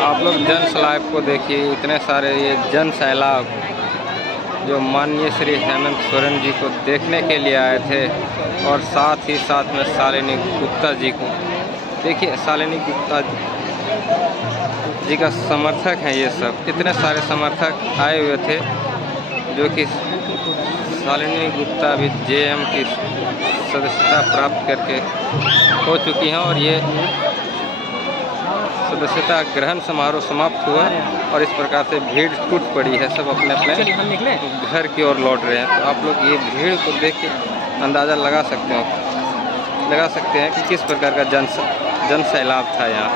आप लोग जन सैलाब को देखिए, इतने सारे ये जन सैलाब जो माननीय श्री हेमंत सोरेन जी को देखने के लिए आए थे, और साथ ही साथ में शालिनी गुप्ता जी को देखिए। शालिनी गुप्ता जी का समर्थक हैं ये सब, इतने सारे समर्थक आए हुए थे, जो कि शालिनी गुप्ता अभी जेएम की सदस्यता प्राप्त करके हो चुकी हैं, और ये सदस्यता ग्रहण समारोह समाप्त हुआ और इस प्रकार से भीड़ टूट पड़ी है, सब अपने अपने घर की ओर लौट रहे हैं। तो आप लोग ये भीड़ को देख के अंदाज़ा लगा सकते हैं कि किस प्रकार का जन सैलाब था यहाँ।